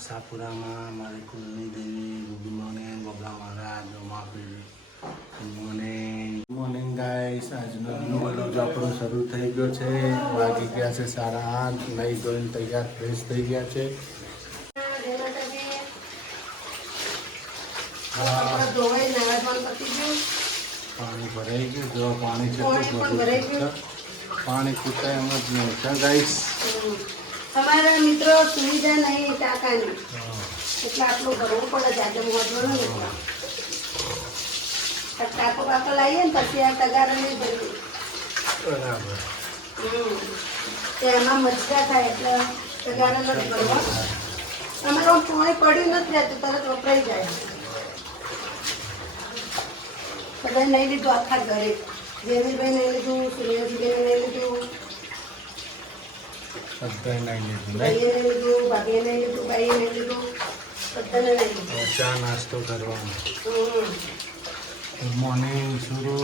આશાપુરામાં મારી કુલની દેવી good morning ગોબલા મહારાજ ઉમાપી good morning guys. આજનો new vlog આપણો શરૂ થઈ ગયો છે. વાગી ગયા છે 8:30. નહીં ધોઈને તૈયાર ફ્રેશ થઈ ગયા છે. પાણી ભરાઈ ગયું. જો પાણી છે પાણી ખૂટાય એમ જ નહીં છે ગાઈસ. તમારા મિત્રો સુવિધા નહીં ટાંકાની એટલે આટલું ભરવું પડે છે. આજે મહત્વનું નથી. ટાંકો બાકો લાવીએ ને પછી આ તગારા નહીં ભરવી. બરાબર. એમાં મજા થાય એટલે તગારા નથી ભરવા. તમારે પાણી પડ્યું નથી રહેતું, તરત વપરાઈ જાય. બધા નહીં લીધું આખા ઘરે. જેવીભાઈ નહીં લીધું, સુરેશભાઈ નહીં લીધું, બધાય નહીં લીધું. ભાઈએ નહીં લીધું, ભાભીએ નહીં લીધું, ભાઈએ નહીં લીધું, બધાને નહીં લીધું. ચા નાસ્તો કરવાનો. ગુડ મોર્નિંગ સુરુ.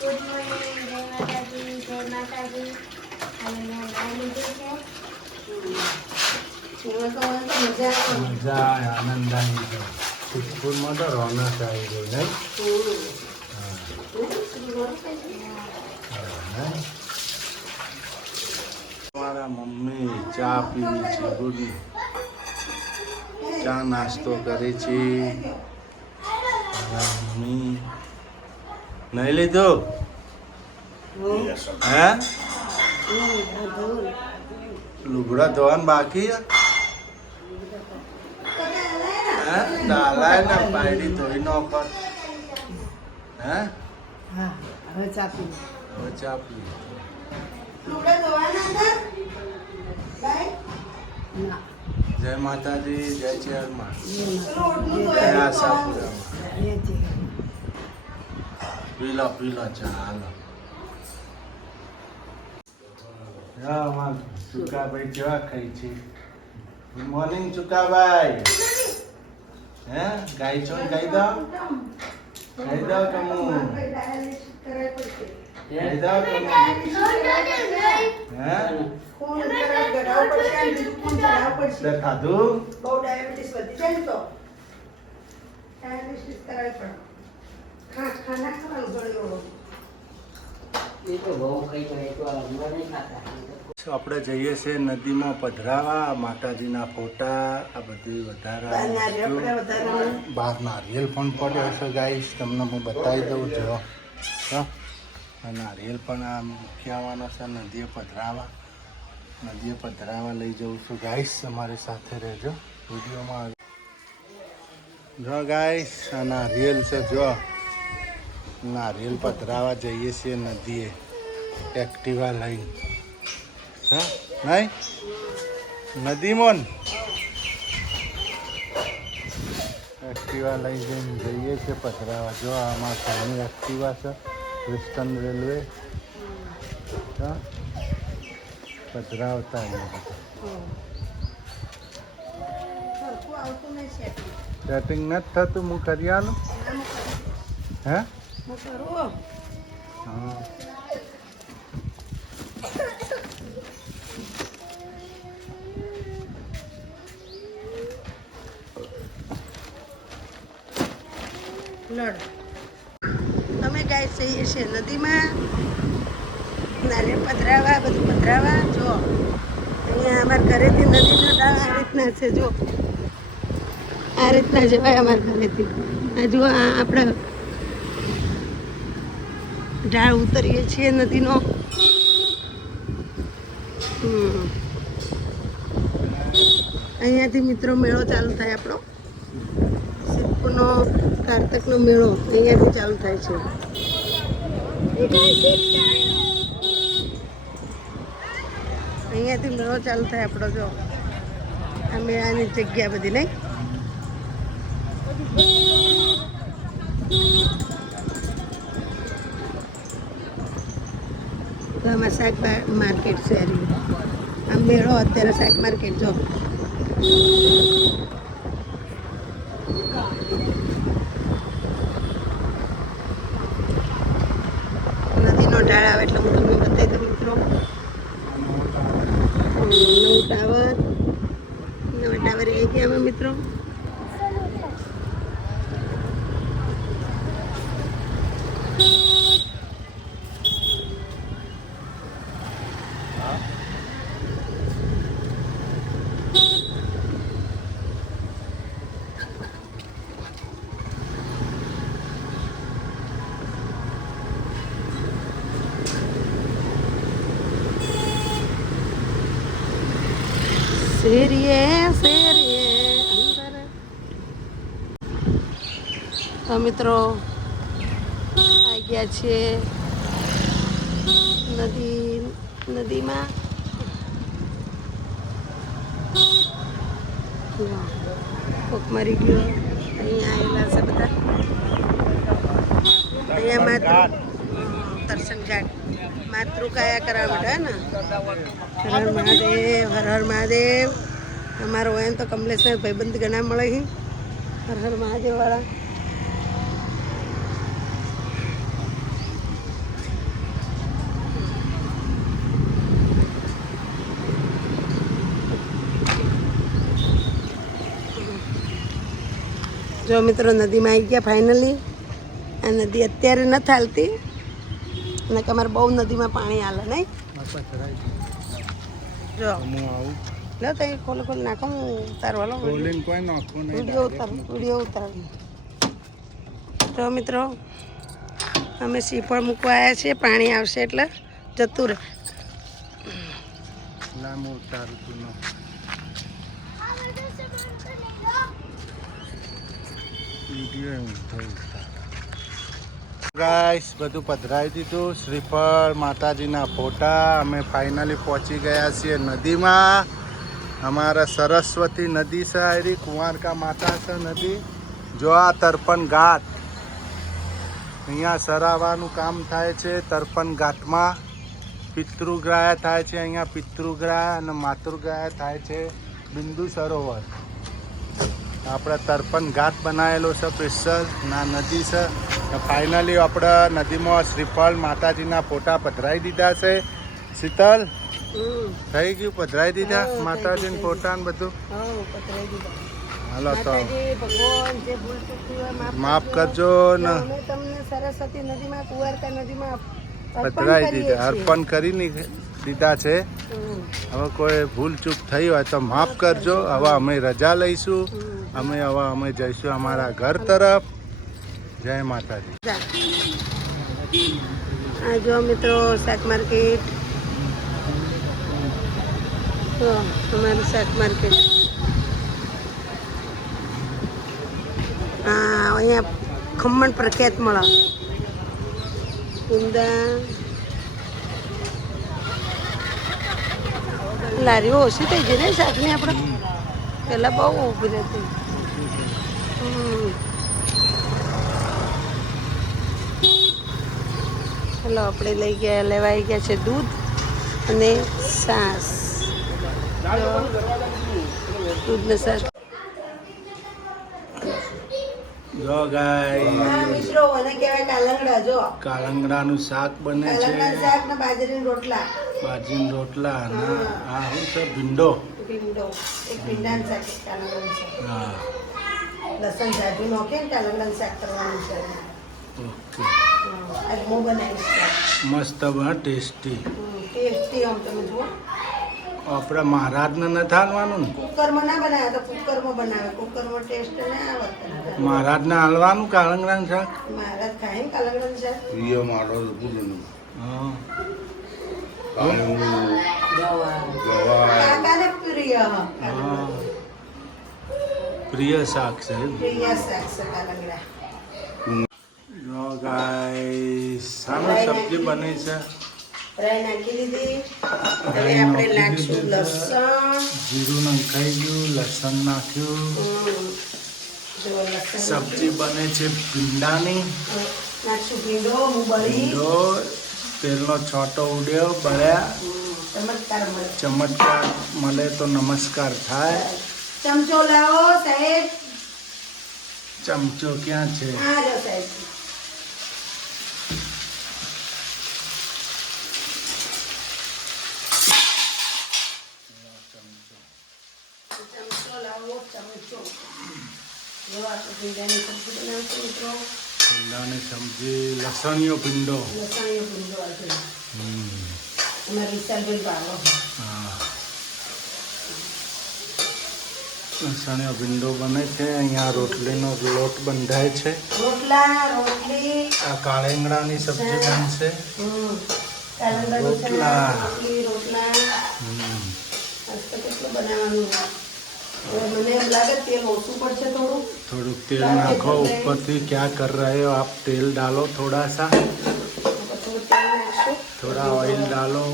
ગુડ મોર્નિંગ, જય માતાજી, જય માતાજી. અને મેં નાઈ લીધું છે. એમાં તો મજા આવે. મજા આવે, આનંદ આવી ગયો. સ્કૂલમાં તો રોનક આવી ગઈ નહીં. મારા મમ્મી ચા પીવી છે. ગુડ ચા નાસ્તો કરે છે. મારા મમ્મી નહીં લીધો હે? લુગડા ધોવાનું બાકી ડાલાય ને પાયડી ધોઈ નાખો. હે હા, હવે ચા પી. હવે ચા પી. લુગડા ધોવાના હતા? ભાઈ? ના. જય માતાજી, જય ચેરમાં, રોટનું જય આશાપુરામાં. પીલો પીલો ચા હાલો. ચુકાભાઈ કેવા ખાઈ છે? ગુડ મોર્નિંગ ચુકાભાઈ. હે ગાય છો ગાઈ દો ગાઈ દો કમું ગાઈ દો કમું. હે ખાધું? બહુ ડાયાબિટીસ વધી જાય ને તો ડાયાબિટીસ કરાવી પડે. ખાના ખાવાનું ઘણું. આપણે જઈએ છીએ નદીમાં પધરાવા. માતાજીના ફોટા આ બધી વધારે બહાર નારિયેલ પણ પડ્યો છે ગાઈસ. તમને હું બતાવી દઉં જો. આ નારિયેલ પણ આ મૂકી આવવાનો છે નદીએ પધરાવા. નદીએ પધરાવા લઈ જઉં છું ગાઈસ. અમારી સાથે રહેજો વિડીયોમાં. જો ગાઈસ આ નારિયેલ છે. જો નારિયેલ પધરાવા જઈએ છીએ નદીએ એક્ટિવા લઈને. હા નહીં નદીમાં એક્ટિવા લઈ જઈને જઈએ છીએ પધરાવા. જો આમાં સાની એક્ટિવા છે. વેસ્ટર્ન રેલવે પધરાવતા સેટિંગ નથી થતું. હું કરી આલું. હે હા લડ અમે ગાય જઈએ છીએ નદીમાં નારિયેળ પધરાવા, બધું પધરાવા. જો અહીંયા અમારા ઘરેથી નદીનો ડાળ આ રીતના છે. જો આ રીતના જવાય અમારા ઘરેથી. આ જો આપણે ઢાળ ઉતરીએ છીએ નદીનો. અહીંયાથી મિત્રો મેળો ચાલુ થાય આપણો. સિદ્ધપુરનો કારતકનો મેળો અહીંયાથી ચાલુ થાય છે. અહીંયાથી મેળો ચાલુ થાય આપણો. જો આ મેળાની જગ્યા બધી નહીં. તો આમાં શાક માર્કેટ છે. આ મેળો અત્યારે શાક માર્કેટ. જો નદીનો ઢાળ આવે એટલે હું તમને બતાવી દઉં મિત્રો. નવું ટાવર તમે મિત્રો? શેરીએ શેરીએ અંદર. તો મિત્રો આવી ગયા છીએ નદીમાં. કોક મરી ગયો. અહીંયા આવેલા છે બધા. અહીંયા માત્ર દર્શન ઘાટ માતૃકાયા કરવા માટે હે ને. હર હર મહાદેવ, હર હર મહાદેવ. અમારો હોય તો કમલેશના ભાઈબંધ ઘણા મળે છે. હર હર મહાદેવ વાળા. જો મિત્રો નદીમાં આવી ગયા ફાઇનલી. આ નદી અત્યારે નથી હાલતી અને તમારે બહુ નદીમાં પાણી હાલે નહીં. જો લો તો ખોલે ખોલે નાખો. હું ઉતારવા લો વિડીયો ઉતાર. તો મિત્રો અમે શ્રીફળ મૂકવા આવ્યા છીએ. પાણી આવશે એટલે જતું રહે. ગાઈસ બધું પધરાવી દીધું. શ્રીફળ, માતાજીના ફોટા. અમે ફાઇનલી પહોંચી ગયા છીએ નદીમાં. અમારા સરસ્વતી નદી છે. આરી કુંવારકા માતા છે નદી. જો આ તર્પણ ઘાટ, અહીંયા સરાવાનું કામ થાય છે. તર્પણ ઘાટમાં પિતૃગ્રાહ થાય છે. અહીંયા પિતૃગ્રાહ અને માતૃગ્રાહ થાય છે. બિંદુ સરોવર આપણે તર્પણ ઘાટ બનાવેલો છે સ્પેશિયલ. ના નદી છે. ફાઇનલી આપણે નદીમાં શ્રીફળ, માતાજીના ફોટા પધરાવી દીધા છે. શીતલ થઈ ગયું? પધરાવી દીધા માતાજીના ફોટા ને બધું? હાલો તો માફ કરજો ને. સરસ્વતી નદીમાં, કુંવારકા નદીમાં પધરાવી દીધા, અર્પણ કરી દીધા છે. હવે કોઈ ભૂલ ચૂક થઈ હોય તો માફ કરજો. હવે અમે રજા લઈશું. અમે જઈશું અમારા ઘર તરફ. જય માતાજી. આ જો મિત્રો શાક માર્કેટ. તો અમારું શાક માર્કેટ. હા, અહીંયા ખમણ પ્રખ્યાત મળે. ઊંધા લારીઓ ઓછી થઈ ગઈ ને શાકની. આપણે પહેલાં બહુ ઊભી રહેતી. ચલો આપણે લેવાઈ ગયા છે દૂધ અને છાશ. દૂધ ને છાશ. જો ગાય મિત્રો મને કહેવાય કાલંગડા. જો કાલંગડાનું શાક બને છે. કાલંગડા શાક ને બાજરીના રોટલા. બાજરીના રોટલા અને આ શું છે? ભીંડો. ભીંડો. એક ભીંડાનું શાક, કાલંગડાનું શાક. હા, લસણ જાજુ નાખે ને કાલંગડાનું શાક કરવાનું છે. ઓકે. આજ હું બનાવીશ શાક. મસ્ત બને, ટેસ્ટી. ટેસ્ટી. આમ તમે જુઓ. આપણે મહારાજને નથી હાલવાનું ને? કુકરમાં ના બનાવે તો કુકરમાં બનાવે. કુકરમાં ટેસ્ટ ના આવે. મહારાજને હાલવાનું કાલંગડાનું શાક. મહારાજ ખાય ને કાલંગડાનું શાક. હા, કાકાને પ્રિય. હા, પ્રિય શાક છે. પ્રિય શાક છે કાલંગડા. જો ગાઈસ સામે સબ્જી બની છે. ફ્રાય નાખી દીધી. હવે આપણે નાખશું લસણ. જીરું નખાઈ ગયું, લસણ નાખ્યું. જો લસણ સબ્જી બને છે ભીંડાની. નાખશું ભીંડો, મૂંગળી. ભીંડો તેલનો છોટો ઉડ્યો, બળ્યા. ચમત્કાર મળે. ચમત્કાર મળે તો નમસ્કાર થાય. ચમચો લાવો સાહેબ. ચમચો ક્યાં છે? હા લો સાહેબ. ચમચો લાવો, ચમચો. જો આપણે ભીંડાની સબ્જી બનાવશું મિત્રો. ભીંડાની સબ્જી લસણીયો ભીંડો. લસણીયો ભીંડો આજે હમ. અમારા વિશાલભાઈ ભાવો. હા લસણીયો ભીંડો બને છે. અહીંયા રોટલીનો લોટ બંધાય છે. રોટલા રોટલી આ કાળેંગડાની સબ્જી બનશે. કાલંદાની રોટલા. રોટલી રોટલા હમ. મસ્ત કેટલું બનાવવાનું. હવે મને એમ લાગે તેલ ઓછું પડશે થોડું. થોડુંક તેલ નાખો ऊपर क्या कर रहे हो आप तेल डालो थोड़ा सा થોડું તેલ નાખશું. थोड़ा ऑयल डालो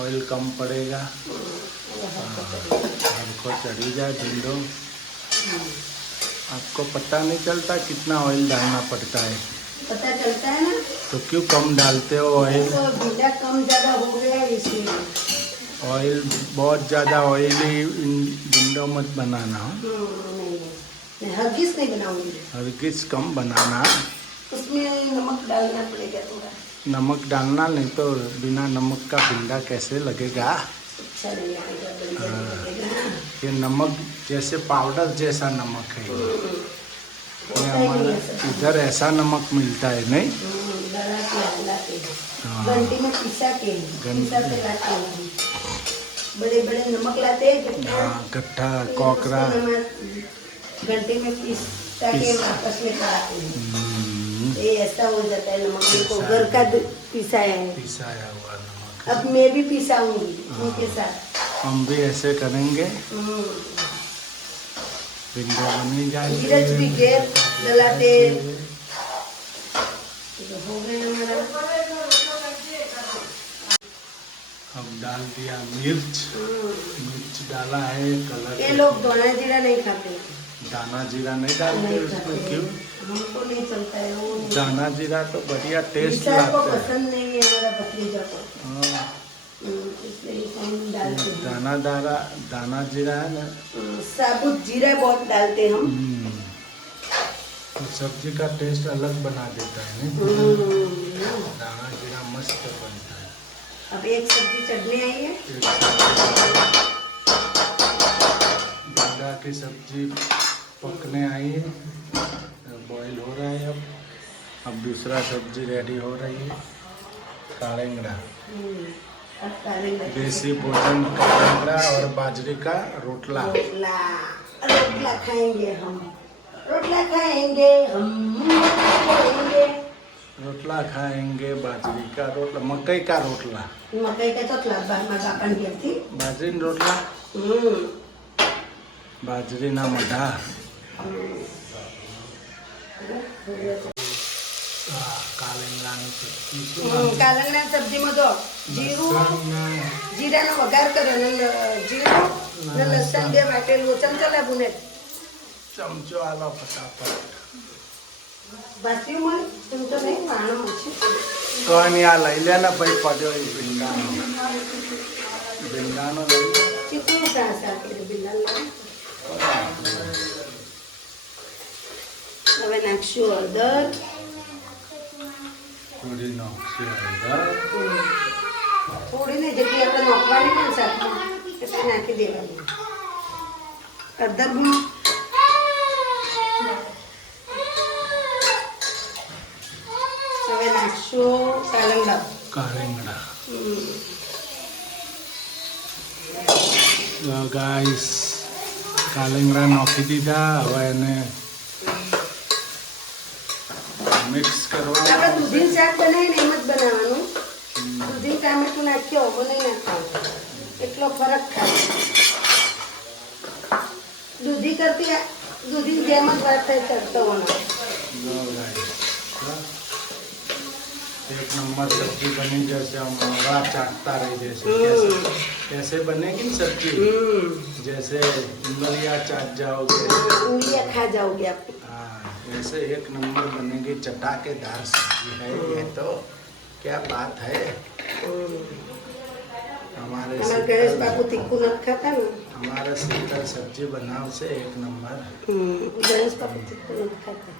ऑयल कम पड़ेगा हमको चढ़ी जाए भिंडो आपको पता नहीं चलता कितना ऑयल डालना पड़ता है पता चलता है ना. तो क्यों कम डालते हो ऑयल तो भींडा कम ज़्यादा हो गया है इसलिए. ऑयल बहुत ज़्यादा ऑयली भिंडो मत बनाना हो नहीं हरगिज़ नहीं बनाऊंगी. हरगिज़ कम बनाना उसमें नमक डालना पड़ेगा थोड़ा. नमक डालना नहीं तो बिना नमक का भिंडा कैसे लगेगा अच्छा नहीं लगेगा बढ़िया नहीं लगेगा. ये नमक जैसे पाउडर जैसा नमक है ये होता ही नहीं हमारे ऐसा. इधर ऐसा नमक मिलता है नहीं गला के लाते हाँ। घंटी में पिसा के लाते हैं. बड़े बड़े नमक लाते हैं गट्ठा. हाँ गट्ठा कोकरा घंटे में पिसा के वापस में कराते हैं. ये ऐसा हो जाता है नमक को घर का पिसाया है. पिसाया हुआ नमक अब मैं भी पिसाऊंगी उनके साथ. हम भी ऐसे करेंगे भिंडो बनी नीरज भी जाएगी घेर डलाते तो हो गए हमारा. अब डाल दिया मिर्च मिर्च डाला है कलर ये लोग धोना जीरा नहीं खाते. दाना जीरा नहीं डालते नहीं उसमें खाते. क्यों हमको नहीं चलता है वो. दाना जीरा तो बढ़िया टेस्ट विशाल को लाता है पसंद नहीं है हमारा भतीजा को. हाँ, इसलिए हम डालते हैं. दाना जीरा है ना साबुत जीरा बहुत डालते हैं हम. तो सब्जी का टेस्ट अलग बना देता है नहीं दाना जीरा मस्त बनता है. अब एक सब्जी चढ़ने आई है. भिंडा की सब्जी पकने आई है बॉईल हो रहा है अब दूसरा सब्जी रेडी हो रही है कालेंगड़ा अब डालेंगे. देसी भोजन कालेंगड़ा और बाजरे का रोटला रोटला रोटला खाएंगे हम. रोटला खाएंगे हम. खाएंगे रोटला खाएंगे बाजरी का रोटला मकई का रोटला मकई का चोटला मागा पण घेतली. बाजरी रोटला बाजरी ना मढा કાલેંગડાની સબ્જી કાલંગના સબ્જીમાં જો જીરું જીરાનો વઘાર કર્યો ને જીરું ને લસણ બે વાટેલું ચમચો લાવવું ને ચમચો આલો ફટાફટ બાસી મળી ચમચો નહીં વાણો મળશે. તો આ લઈ લે ને ભાઈ પડ્યો એ ભીંડાનો લઈ લે. કેટલું ત્રાસ આપે બિલાલ. હવે નાખશું હળદર. થોડી નાખશું હળદર થોડી ને જેટલી આપણે નાખવાની પણ શાકમાં એટલી નાખી દેવાની. હળદર ગુણ હવે નાખશું કાલંગડા. ગાઈસ કાલેંગડા નાખી દીધા હવે એને મિક્સ કરવા. આપણે દૂધીનું શાક બનાવીને એમ જ બનાવવાનું. દૂધી ટામેટું નાખ્યો મને નહીં નાખવાનું. એટલો ફરક થાય. દૂધી કરતી દૂધી જેમ જ વાત થાય ચડતો હોનો. एक नंबर सब्जी बनी जैसे हम मंगड़ा चाटता रही जैसे कैसे बनेगी सब्जी जैसे उंगलियां चाट जाओगे उंगलियां खा जाओगे आप. हाँ ऐसे एक नंबर बनेगी चटाकेदार सब्जी है ये तो क्या बात है. हमारे गणेश बाबू तीखू नहीं खाता ना. हमारे शीतल सब्जी बनाव से एक नंबर. ગણેશ બાબુ તીખું નથી ખાતા.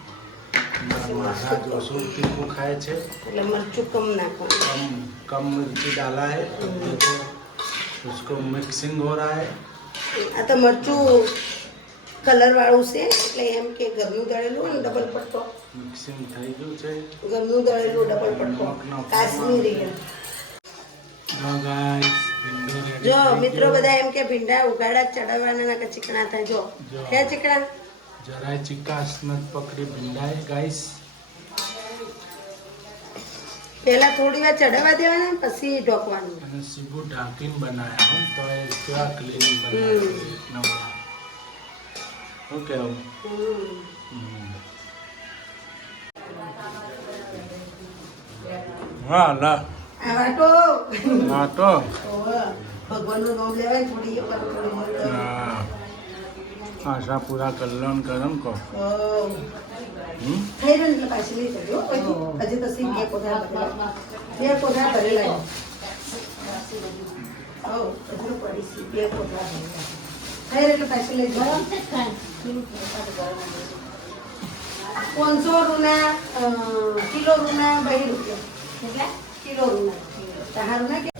महाराज रसूल तीखू खाए छे એટલે મરચું કમ નાખવાનું. कम मिर्ची डाला है देखो उसको मिक्सिंग हो रहा है. આ તો મરચું કલરવાળું છે એટલે એમ કે ઘરનું દળેલું હોય ને ડબલ પટ્ટો, મિક્સિંગ થઈ ગયું છે. ઘરનું દળેલું ડબલ પટ્ટો કાશ્મીરી. જો ગાઈસ ભીંડો ready જો થઈ મિત્રો ગયો. બધા એમ કે ભીંડા ઉગાડા ચડાવવાના ના કે ચીકણા થાય. જો છે ચીકણા. જરાય ચિકાસ નથી પકડી ભીંડાએ ગાઈસ. પહેલા થોડી વાર ચડાવવા દેવાના પછી ઢોકવાનું. અને સીબુ ઢાંકીને બનાવ્યા હોય તો એ કેવા ક્લીન બનાવ્યા. શું કેવું? હા લા આ વાટો હા તો ભગવાનનું નામ લેવાય ને થોડી એ કરો, થોડી હા આશા પૂરા કલ્યાણ કરમ કહો. થઈ રહ્યું એટલે પાછી નહીં કર્યો હજી તો સિંહ બે કોઠા ભરેલા, બે કોઠા ભરેલા. હજુ પડી સી બે કોઠા ભરેલા થઈ રહ્યું એટલે પાછી લઈ જાઓ. 500 રૂના કિલો રૂના 2 રૂપિયા કિલો રૂના તાહારું ના કે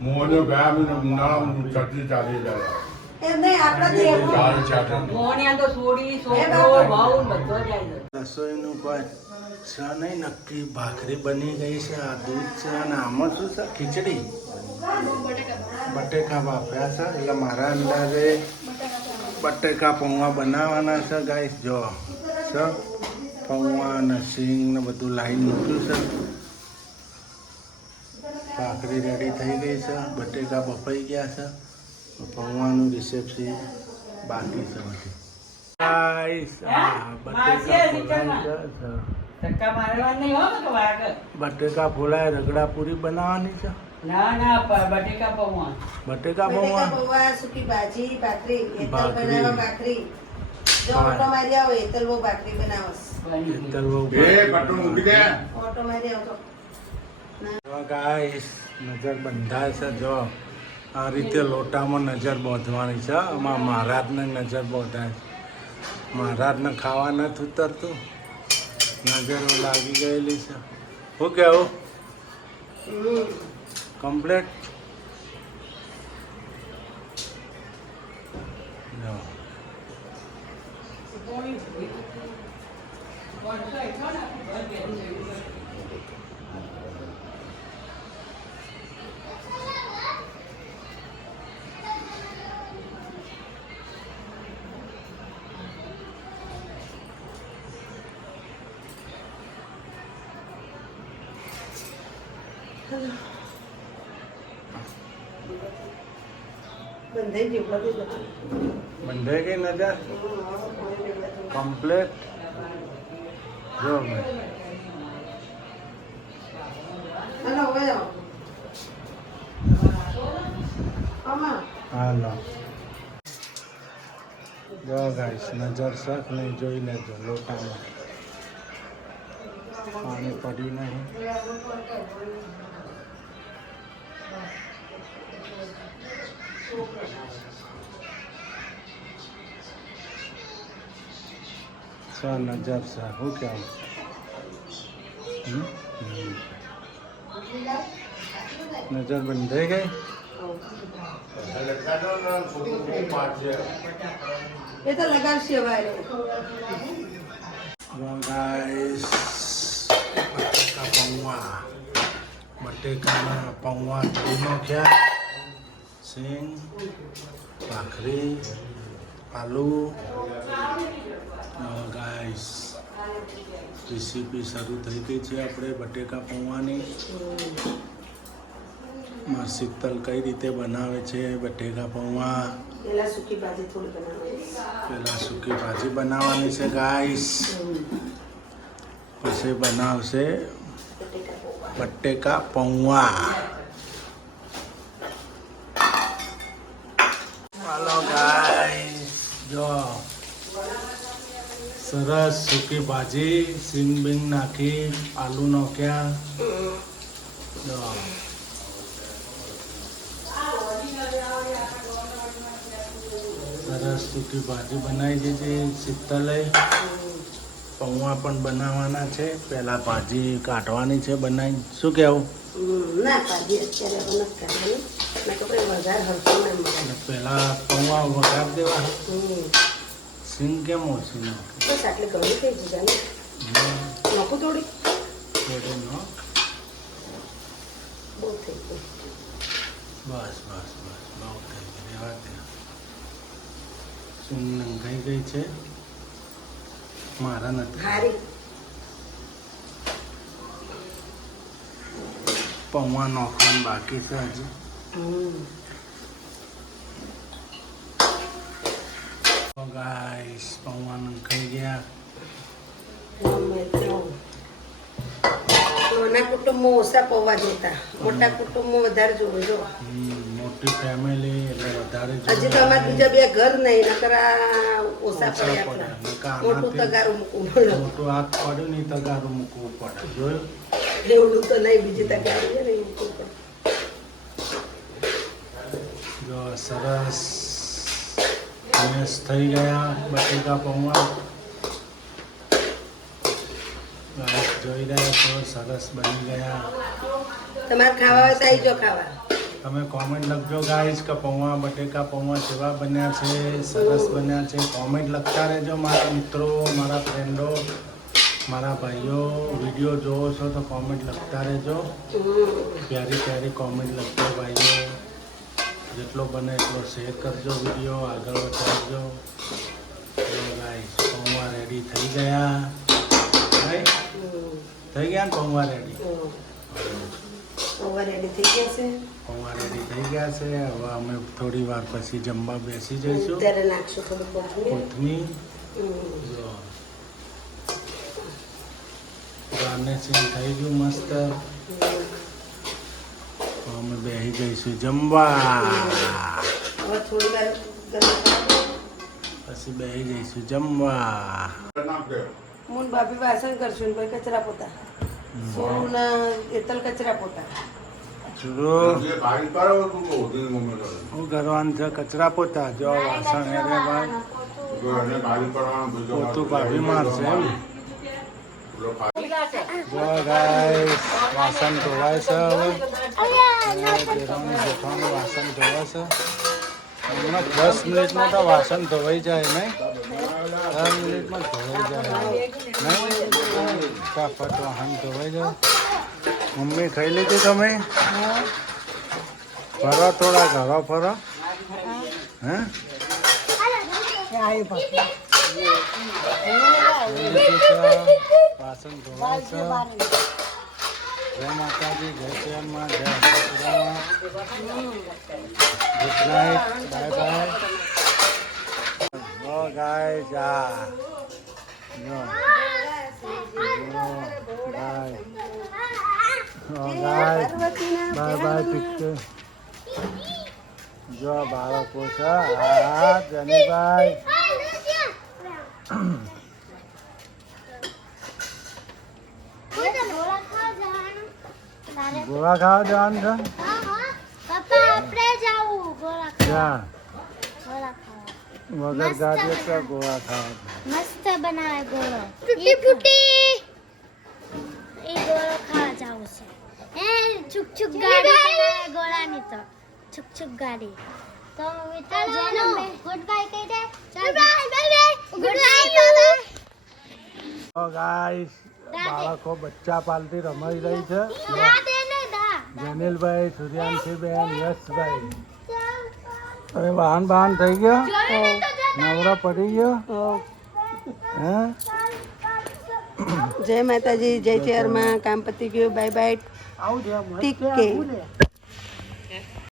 મોહને ગયા ઉનાળામાં ચટણી ચાલી જાય એમ નહીં આપણા દેવું ચાલી ચાટણી રસોઈનું કોઈ છે નહીં નક્કી. ભાખરી બની ગઈ છે, આ દૂધ છે અને આમાં શું છે? ખીચડી બટેકા બાફ્યા છે. એટલે મારા અંદાજે બટેકા પૌવા બનાવવાના છે ગાઈસ. જો છે પૌવા ને સિંગ ને બધું લાઈન મૂક્યું છે. ભાખરી રેડી થઈ ગઈ છે, બટેકા બફાઈ ગયા છે, પૌવાનું રિસેપ્શન બાકી છે બધી. ગાઈસ બટેકા ફોલાય રગડા પૂરી બનાવવાની છે. બટેકા પૌવા બટેકા પૌવા, સૂકી ભાજી, ભાખરી, એતલ ભાખરી. બનાવો ભાખરી. જો ઓટો મારી આવો એતલ વો ભાખરી બનાવસ. પટ્ટું મૂકી દે ઓટો મારી આવો તો ગાઈસ નજર બંધાય છે. જો આ રીતે લોટામાં નજર બાંધવાની છે. આમાં મહારાજને નજર બાંધાય છે. મહારાજને ખાવા નથી ઉતરતું, નજરો લાગી ગયેલી છે. શું કેવું? કમ્પ્લેટ. બંધાઈ ગયું બધું બધું. બંધાઈ ગઈ નજર કમ્પ્લેટ. જો ભાઈ હાલો હવે આવો. આમાં હાલો જો ગાઈસ નજર શક નહીં જોઈ લેજો. લોટામાં પાણી પડ્યું નહીં. નજર છે. શું કેવું? નજર બંધાઈ ગઈ. એ તો લગાવશે હવે ગાઈસ બટેકા પૌવા, બટેકાના પૌવા તળી નાખ્યા. સિંગ, ભાખરી, આલુ. ગાઈસ રેસીપી શરૂ થઈ ગઈ છે આપણે બટેકા પૌવાની. માં શીતલ કઈ રીતે બનાવે છે બટેકા પૌવા? પેલા સૂકી ભાજી થોડી બનાવવાની. પહેલાં સૂકી ભાજી બનાવવાની છે ગાઈસ, પછી બનાવશે બટેકા પૌવા. હાલો ગાઈસ જો સરસ સૂકી ભાજી, સિંગ બિંગ નાખી, આલુ નાખ્યા. જો સરસ સૂકી ભાજી બનાવી દીધી શીતલે. પૌવા પણ બનાવવાના છે. પહેલાં ભાજી કાઢવાની છે બનાવી. શું કહેવું? ના ભાજી અત્યારે હવે નથી કરવાની. મેં તો કંઈ વધારે હરતો ના મળે. પહેલાં પૌવા વઘાર દેવા. હમ. સિંગ કેમ ઓછી નાખી? બસ આટલી ઘણી થઈ ગઈ ને. નાખું થોડી? થોડી નો. બહુ થઈ ગઈ. બસ બહુ થઈ ગઈ. રહેવા દે. સિંગ નંખાઈ ગઈ છે. મારા નથી. હારી. પૌવા નાખવાનું બાકી છે હજી. ગાઈસ પૌવા નંખાઈ ગયા. નાના કુટુંબમાં ઓછા પૌવા જોતા, મોટા કુટુંબમાં વધારે જોવે. જો મોટી ફેમિલી એટલે વધારે હજી તો અમારે બીજા બે ઘર નહીં, નકર આ ઓછા પડ્યા. મોટું તગારું મૂકવું પડે. મોટું હાથ પડ્યું નહીં તગારું મૂકવું પડે. જોયું? એવડું તો નહીં, બીજી તગારું છે ને એ મૂકવું પડે. જો સરસ મેશ થઈ ગયા બટેકા પૌવા. ગાઈસ જોઈ રહ્યા છો સરસ બની ગયા. તમારે ખાવા હોય તો આવી જાઓ ખાવા. તમે કોમેન્ટ લખજો ગાઈસ કે પૌવા બટેકા પૌવા કેવા બન્યા છે. સરસ બન્યા છે. કોમેન્ટ લખતા રહેજો મારા મિત્રો, મારા ફ્રેન્ડો, મારા ભાઈઓ. વિડીયો જોવો છો તો કોમેન્ટ લખતા રહેજો. પ્યારી પ્યારી કોમેન્ટ લખજો ભાઈઓ. જેટલો બને એટલો શેર કરજો વિડીયો, આગળ વધારજો. ગાઈસ પૌવા રેડી થઈ ગયા. થઈ ગયા ને પૌવા રેડી? પૌવા રેડી થઈ ગયા છે. પૌવા રેડી થઈ ગયા છે. હવે અમે થોડી વાર પછી જમવા બેસી જઈશું. ત્યારે નાખશું થોડું કોથમીર. જો ગાર્નિશિંગ થઈ ગયું મસ્ત. અમે બેસી જઈશું જમવા. હવે થોડી વાર પછી બેસી જઈશું જમવા. મૂન ભાભી વાસણ કરશું, ભાઈ કચરા પોતા. સોનું ને એતલ કચરા પોતા. શું કરવાનું છે? કચરા પોતા. જો વાસણ હેરે બાદ પોતું ભાભી મારશે એમ. જો ગાઈસ વાસણ ધોવાય છે. હવે જેઠાણી વાસણ ધોવાય છે. હમણાં 10 મિનિટમાં તો વાસણ ધોવાઈ જાય નહીં? 10 મિનિટમાં ધોવાઈ જાય નહીં? ફટાફટ વાસણ ધોવાઈ જાય. મમ્મી ખાઈ લીધું તમે? ફરો થોડા ઘરો ફરો. હે વાસણ ધોવાય છે. જય માતાજી, જય શ્રીરામમાં, જય શ્રીરામમાં. Good night, bye bye. ઓ ગાઈસ આ જો બાય. ઓ ગાઈસ બાય બાય પિક્ચર. જો બાળકો છે. હા જનીભાઈ. ગોળા ખાવા જવાનું છે? ક્યાં? વગર ગાડીએ તો ગોળા ખાવા. મસ્ત બનાવે ગોળો. તૂટી ફૂટી. એ ગોળો ખાવા જાવ છે. એ છુક છુક ગાડી બનાવે ગોળાની તો. છુક છુક ગાડી. તો વિતર જેનો ગુડ બાય કહી દે. ચાલ બાય બાય. Good bye. ઓ ગાઈસ બાળકો બચ્ચા પાલતી રમાઈ રહી છે. જનીલભાઈ, સૂર્યાંશીબેન, યશભાઈ. હવે વાહન થઈ ગયો? નવરો પડી ગયો? હે? જય માતાજી, જય ચેરમાં. કામ પતી ગયું. Bye bye. ટીક કે